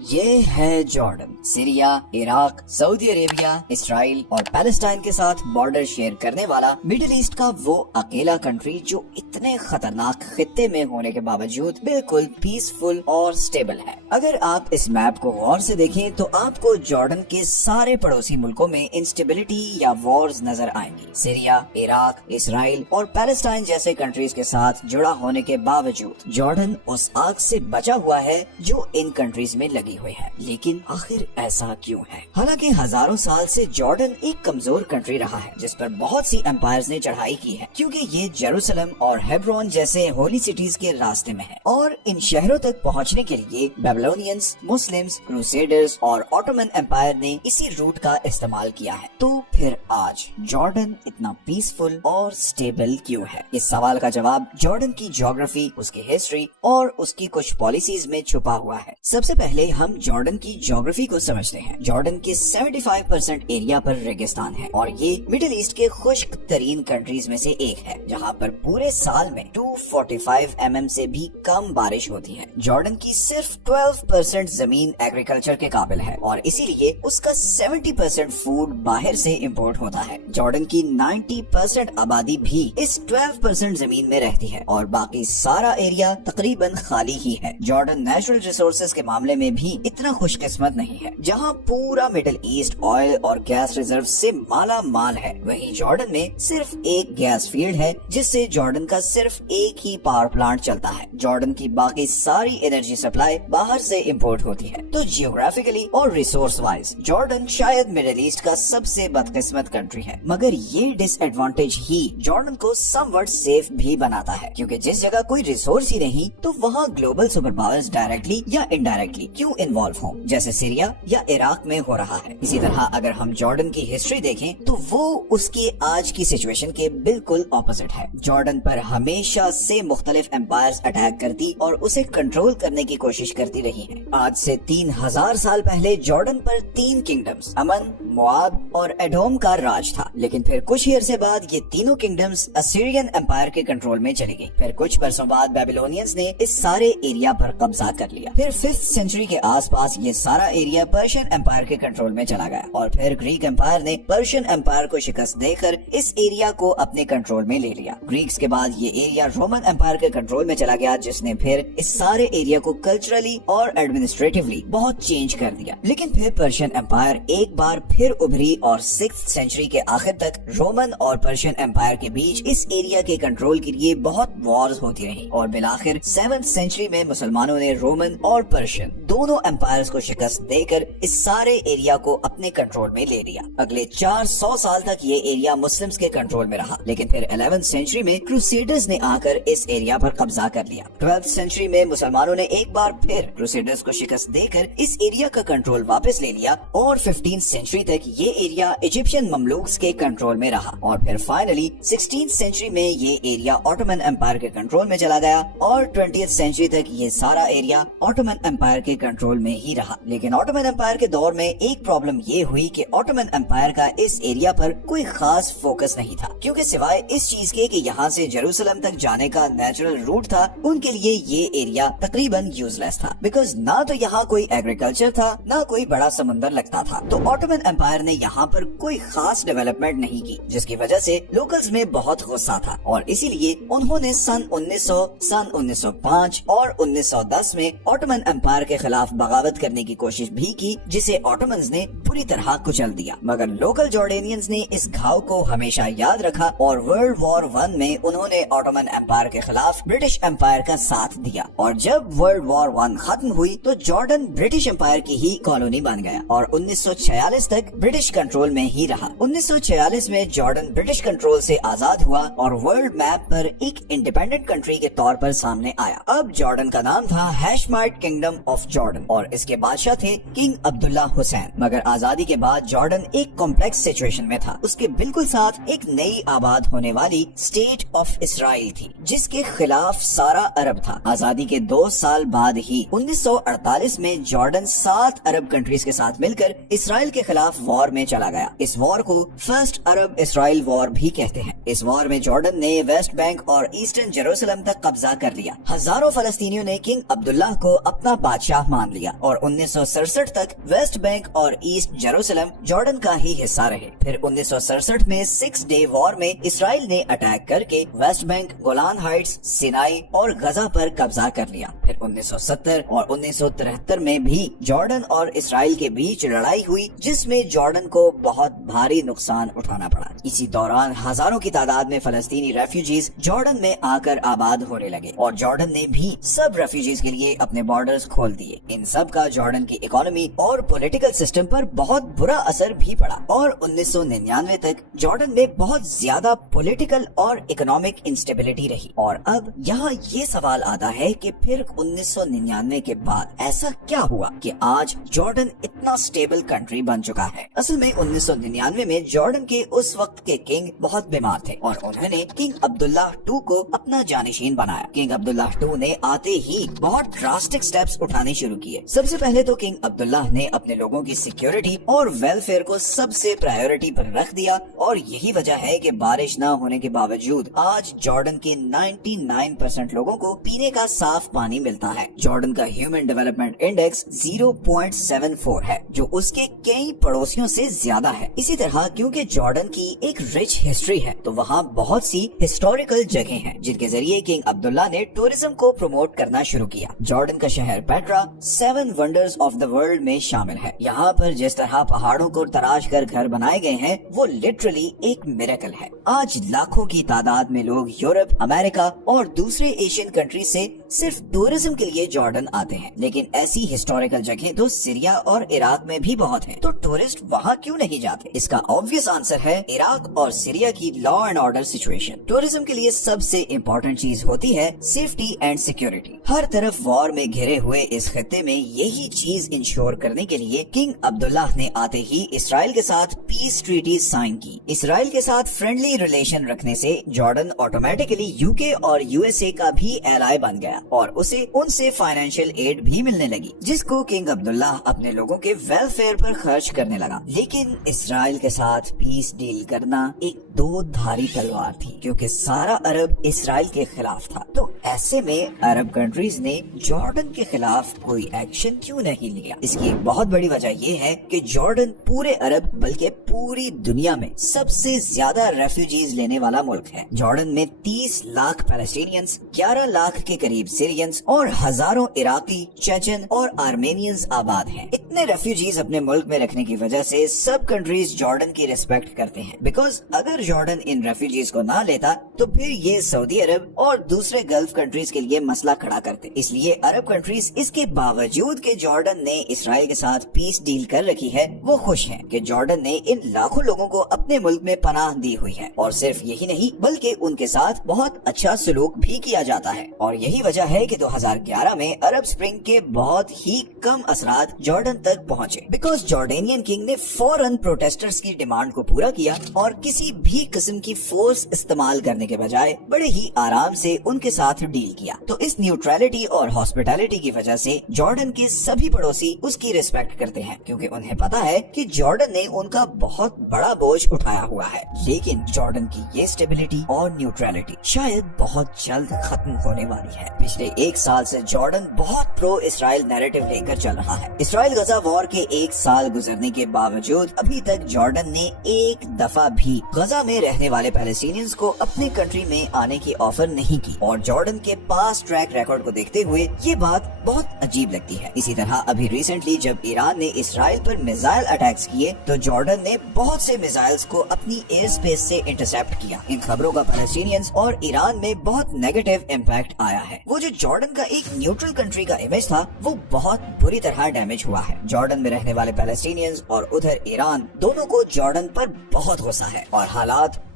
یہ ہے Jordan, Syria, Iraq, سعودی عربیہ، اسرائیل اور پیلسٹائن کے ساتھ بارڈر شیئر کرنے والا مڈل ایسٹ کا وہ اکیلا کنٹری جو اتنے خطرناک خطے میں ہونے کے باوجود بالکل پیسفل اور سٹیبل ہے۔ اگر آپ اس میپ کو غور سے دیکھیں تو آپ کو جارڈن کے سارے پڑوسی ملکوں میں انسٹیبلٹی یا وارز نظر آئیں گی۔ سیریا، عراق، اسرائیل اور پیلسٹائن جیسے کنٹریز کے ساتھ جڑا ہونے کے باوجود جارڈن اس آگ سے بچا ہوا ہے جو ان کنٹریز میں لگی ہوئی ہے۔ لیکن آخر ایسا کیوں ہے؟ حالانکہ ہزاروں سال سے جارڈن ایک کمزور کنٹری رہا ہے جس پر بہت سی امپائرز نے چڑھائی کی ہے، کیونکہ یہ جیروسلم اور ہیبرون جیسے ہولی سٹیز کے راستے میں ہے، اور ان شہروں تک پہنچنے کے لیے بیبلونینز، مسلمز، کروسیڈرز اور آٹومن امپائر نے اسی روٹ کا استعمال کیا ہے۔ تو پھر آج جارڈن اتنا پیسفل اور سٹیبل کیوں ہے؟ اس سوال کا جواب جارڈن کی جیوگرافی، اس کی ہسٹری اور اس کی کچھ پالیسیز میں چھپا ہوا ہے۔ سب سے پہلے ہم جارڈن کی جیوگرافی کو سمجھتے ہیں۔ جارڈن کے 75% ایریا پر ریگستان ہے اور یہ مڈل ایسٹ کے خشک ترین کنٹریز میں سے ایک ہے، جہاں پر پورے سال میں 245 mm سے بھی کم بارش ہوتی ہے۔ جارڈن کی صرف 12% زمین ایگریکلچر کے قابل ہے اور اسی لیے اس کا 70% فوڈ باہر سے امپورٹ ہوتا ہے۔ جارڈن کی 90% آبادی بھی اس 12% زمین میں رہتی ہے اور باقی سارا ایریا تقریباً خالی ہی ہے۔ جارڈن نیچرل ریسورسز کے معاملے میں بھی اتنا خوش قسمت نہیں ہے۔ جہاں پورا مڈل ایسٹ آئل اور گیس ریزرو سے مالا مال ہے، وہیں جارڈن میں صرف ایک گیس فیلڈ ہے جس سے جارڈن کا صرف ایک ہی پاور پلانٹ چلتا ہے۔ جارڈن کی باقی ساری انرجی سپلائی باہر سے امپورٹ ہوتی ہے۔ تو جیوگرافیکلی اور ریسورس وائز جارڈن شاید مڈل ایسٹ کا سب سے بدقسمت کنٹری ہے، مگر یہ ڈس ایڈوانٹیج ہی جارڈن کو سم وٹ سیف بھی بناتا ہے، کیونکہ جس جگہ کوئی ریسورس ہی نہیں تو وہاں گلوبل سپر پاورز ڈائریکٹلی یا انڈائریکٹلی کیوں انوالو ہوں، جیسے سیریا یا عراق میں ہو رہا ہے۔ اسی طرح اگر ہم جارڈن کی ہسٹری دیکھیں تو وہ اس کی آج کی سچویشن کے بالکل اپوزٹ ہے۔ جارڈن پر ہمیشہ سے مختلف امپائرز اٹیک کرتی اور اسے کنٹرول کرنے کی کوشش کرتی رہی ہیں۔ آج سے 3000 سال پہلے جارڈن پر 3 کنگڈمز امن، مواب اور ایڈوم کا راج تھا، لیکن پھر کچھ ہی عرصے بعد یہ تینوں کنگڈمز اسیرین امپائر کے کنٹرول میں چلی گئی۔ پھر کچھ برسوں بعد بیبلونینز نے اس سارے ایریا پر قبضہ کر لیا۔ پھر 5th سینچری کے آس پاس یہ سارا ایریا پرشین امپائر کے کنٹرول میں چلا گیا، اور پھر گریک امپائر نے پرشین امپائر کو شکست دے کر اس ایریا کو اپنے کنٹرول میں لے لیا۔ گریکس کے بعد یہ ایریا رومن امپائر کے کنٹرول میں چلا گیا، جس نے پھر اس سارے ایریا کو کلچرلی اور ایڈمنسٹریٹولی بہت چینج کر دیا۔ لیکن پھر پرشین امپائر ایک بار پھر ابھری اور 6th سینچری کے آخر تک رومن اور پرشین امپائر کے بیچ اس ایریا کے کنٹرول کے لیے بہت وارز ہوتی رہی، اور بالآخر 7th سینچری میں مسلمانوں نے رومن اور پرشین دونوں امپائرز کو شکست دے کر اس سارے ایریا کو اپنے کنٹرول میں لے لیا۔ اگلے 400 سال تک یہ ایریا مسلمز کے کنٹرول میں رہا، لیکن پھر 11th سینچری میں کروسیڈرز نے آ کر اس ایریا پر قبضہ کر لیا۔ 12th سینچری میں مسلمانوں نے ایک بار پھر کروسیڈرز کو شکست دے کر اس ایریا کا کنٹرول واپس لے لیا، اور 15th سینچری تک یہ ایریا ایجپشین مملوکس کے کنٹرول میں رہا، اور پھر فائنلی 16th سینچری میں یہ ایریا آٹومن امپائر کے کنٹرول میں چلا گیا، اور 20th سینچری تک یہ سارا ایریا آٹومن امپائر کے کنٹرول میں ہی رہا۔ لیکن آٹومن امپائر کے دور میں ایک پرابلم یہ ہوئی کہ آٹومن امپائر کا اس ایریا پر کوئی خاص فوکس نہیں تھا، کیونکہ سوائے اس چیز کے کہ یہاں سے جیروسلم تک جانے کا نیچرل روٹ تھا، ان کے لیے یہ ایریا تقریباً یوز لیس تھا، بیکاز نہ تو یہاں کوئی ایگریکلچر تھا نہ کوئی بڑا سمندر لگتا تھا۔ تو آٹومن امپائر نے یہاں پر کوئی خاص ڈیولپمنٹ نہیں کی، جس کی وجہ سے لوکلز میں بہت غصہ تھا، اور اسی لیے انہوں نے سن 1900، سن 1905 اور 1910 میں آٹومن امپائر کے خلاف بغاوت کرنے کی کوشش بھی کی، جسے آٹومنز نے بری طرح کچل دیا۔ مگر لوکل جارڈینینز نے اس گھاؤ کو ہمیشہ یاد رکھا، اور ورلڈ وار 1 میں انہوں نے آٹومن امپائر کے خلاف برٹش امپائر کا ساتھ دیا، اور جب ورلڈ وار 1 ختم ہوئی تو جارڈن برٹش امپائر کی ہی کالونی بن گیا، اور 1946 تک برٹش کنٹرول میں ہی رہا۔ 1946 میں جارڈن برٹش کنٹرول سے آزاد ہوا اور ورلڈ میپ پر ایک انڈیپینڈنٹ کنٹری کے طور پر سامنے آیا۔ اب جارڈن کا نام تھا ہیشمائٹ کنگڈم آف جارڈن، اور اس کے بادشاہ تھے کنگ عبداللہ حسین۔ مگر آزادی کے بعد جارڈن ایک کمپلیکس سچویشن میں تھا. اس کے بالکل ساتھ ایک نئی آباد ہونے والی اسٹیٹ آف اسرائیل تھی جس کے خلاف سارا عرب تھا. آزادی کے 2 سال بعد ہی 1948 میں جارڈن 7 عرب کنٹریز کے ساتھ مل کر اسرائیل کے خلاف وار میں چلا گیا. اس وار کو فرسٹ عرب اسرائیل وار بھی کہتے ہیں. اس وار میں جارڈن نے ویسٹ بینک اور ایسٹرن جیروسلم تک قبضہ کر لیا. ہزاروں فلسطینیوں نے کنگ عبداللہ کو اپنا بادشاہ مان لیا اور 1967 تک ویسٹ بینک اور ایسٹ جیروسلم جارڈن کا ہی حصہ رہے. پھر 1967 میں 6 ڈے وار میں اسرائیل نے اٹیک کر کے West Bank, Golan Heights, Sinai اور غزہ پر قبضہ کر لیا. پھر 1970 اور 1973 میں بھی جارڈن اور اسرائیل کے بیچ لڑائی ہوئی جس میں جارڈن کو بہت بھاری نقصان اٹھانا پڑا. اسی دوران ہزاروں کی تعداد میں فلسطینی ریفیوجیز جارڈن میں آ کر آباد ہونے لگے اور جارڈن نے بھی سب ریفیوجیز کے لیے اپنے بارڈرز کھول دیے. ان سب کا جارڈن کی اکانومی اور پولیٹیکل سسٹم پر بہت برا اثر بھی پڑا اور 1999 تک جارڈن میں بہت زیادہ پولیٹیکل اور اکنامک انسٹیبلٹی رہی. اور اب یہاں یہ سوال آتا ہے کہ پھر 1999 کے بعد ایسا کیا ہوا کہ آج جارڈن اتنا سٹیبل کنٹری بن چکا ہے. اصل میں 1999 میں جارڈن کے اس وقت کے کنگ بہت بیمار تھے اور انہوں نے کنگ عبداللہ 2 کو اپنا جانشین بنایا. کنگ عبداللہ 2 نے آتے ہی بہت ڈراسٹک سٹیپس اٹھانے شروع کیے. سب سے پہلے تو کنگ عبداللہ نے اپنے لوگوں کی سیکیورٹی اور ویلفیئر کو سب سے پرائیورٹی پر رکھ دیا اور یہی وجہ ہے کہ بارش نہ ہونے کے باوجود آج جارڈن کے 99% لوگوں کو پینے کا صاف پانی ملتا ہے. جارڈن کا ہیومن ڈیولپمنٹ انڈیکس 0.74 ہے جو اس کے کئی پڑوسیوں سے زیادہ ہے. اسی طرح کیونکہ جارڈن کی ایک رچ ہسٹری ہے تو وہاں بہت سی ہسٹوریکل جگہیں ہیں جن کے ذریعے کنگ عبداللہ نے ٹورزم کو پروموٹ کرنا شروع کیا. جارڈن کا شہر Petra 7 wonders of the world میں شامل ہے. یہاں پر جس طرح پہاڑوں کو تراش کر گھر بنائے گئے ہیں وہ لٹرلی ایک میریکل ہے. آج لاکھوں کی تعداد میں لوگ یورپ، امریکہ اور دوسرے ایشین کنٹری سے صرف ٹورزم کے لیے جارڈن آتے ہیں. لیکن ایسی ہسٹوریکل جگہیں تو سیریا اور عراق میں بھی بہت ہیں تو ٹورسٹ وہاں کیوں نہیں جاتے؟ اس کا obvious آنسر ہے عراق اور سیریا کی law and order situation. Tourism کے لیے سب سے امپورٹنٹ چیز ہوتی ہے سیفٹی اینڈ سیکیورٹی. ہر طرف وار میں گھرے ہوئے اس خطے میں یہی چیز انشور کرنے کے لیے کنگ عبداللہ نے آتے ہی اسرائیل کے ساتھ پیس ٹریٹی سائن کی. اسرائیل کے ساتھ فرینڈلی ریلیشن رکھنے سے جارڈن آٹومیٹکلی UK اور USA کا بھی ایلائی بن گیا اور اسے ان سے فائنینشیل ایڈ بھی ملنے لگی جس کو کنگ عبداللہ اپنے لوگوں کے ویلفیئر پر خرچ کرنے لگا. لیکن اسرائیل کے ساتھ پیس ڈیل کرنا ایک 2 دھاری تلوار تھی کیونکہ سارا عرب اسرائیل کے خلاف تھا. تو ایسے میں عرب کنٹریز نے جارڈن کے خلاف کوئی ایکشن کیوں نہیں لیا؟ اس کی ایک بہت بڑی وجہ یہ ہے کہ جارڈن پورے عرب بلکہ پوری دنیا میں سب سے زیادہ ریفیوجیز لینے والا ملک ہے. جارڈن میں 30 لاکھ پیلسٹینینز، 11 لاکھ کے قریب سیرینز اور ہزاروں عراقی، چیچن اور آرمینینز آباد ہیں. اتنے ریفیوجیز اپنے ملک میں رکھنے کی وجہ سے سب کنٹریز جارڈن کی ریسپیکٹ کرتے ہیں بیکاز اگر جارڈن ان ریفیوجیز کو نہ لیتا تو پھر یہ سعودی عرب اور دوسرے گلف کنٹریز کے لیے مسئلہ کھڑا کرتے. اس لیے عرب کنٹریز اس کے باوجود کہ جارڈن نے اسرائیل کے ساتھ پیس ڈیل کر رکھی ہے وہ خوش ہیں کہ جارڈن نے ان لاکھوں لوگوں کو اپنے ملک میں پناہ دی ہوئی ہے. اور صرف یہی نہیں بلکہ ان کے ساتھ بہت اچھا سلوک بھی کیا جاتا ہے. اور یہی وجہ ہے کہ 2011 میں عرب سپرنگ کے بہت ہی کم اثرات جارڈن تک پہنچے بیکاز جارڈینین کنگ نے فوراً پروٹیسٹرز کی ڈیمانڈ کو پورا کیا اور کسی بھی قسم کی فورس استعمال کرنے کے بجائے بڑے ہی آرام سے ان کے ساتھ ڈیل کیا. تو اس نیوٹرلٹی اور ہاسپٹیلٹی کی وجہ سے جارڈن کے سبھی پڑوسی اس کی ریسپیکٹ کرتے ہیں کیونکہ انہیں پتا ہے کہ جارڈن نے ان کا بہت بڑا بوجھ اٹھایا ہوا ہے. لیکن جارڈن کی یہ اسٹیبلٹی اور نیوٹرلٹی شاید بہت جلد ختم ہونے والی ہے. پچھلے 1 سال سے جارڈن بہت پرو اسرائیل نیریٹو لے کر چل رہا ہے. اسرائیل غزہ وار کے 1 سال گزرنے کے باوجود ابھی تک جارڈن نے ایک دفعہ بھی غزہ میں رہنے والے پیلسٹینینز کو اپنے کنٹری میں آنے کی آفر نہیں کی اور جارڈن کے پاس ٹریک ریکارڈ کو دیکھتے ہوئے یہ بات بہت عجیب لگتی ہے. اسی طرح ابھی ریسنٹلی جب ایران نے اسرائیل پر میزائل اٹیکس کیے تو جارڈن نے بہت سے میزائلز کو اپنی ایئر اسپیس سے انٹرسپٹ کیا. ان خبروں کا پیلسٹینینز اور ایران میں بہت نیگیٹو امپیکٹ آیا ہے. وہ جو جارڈن کا ایک نیوٹرل کنٹری کا امیج تھا وہ بہت بری طرح ڈیمیج ہوا ہے. جارڈن میں رہنے والے پیلسٹینینز اور ادھر ایران دونوں کو جارڈن پر بہت غصہ ہے اور حالات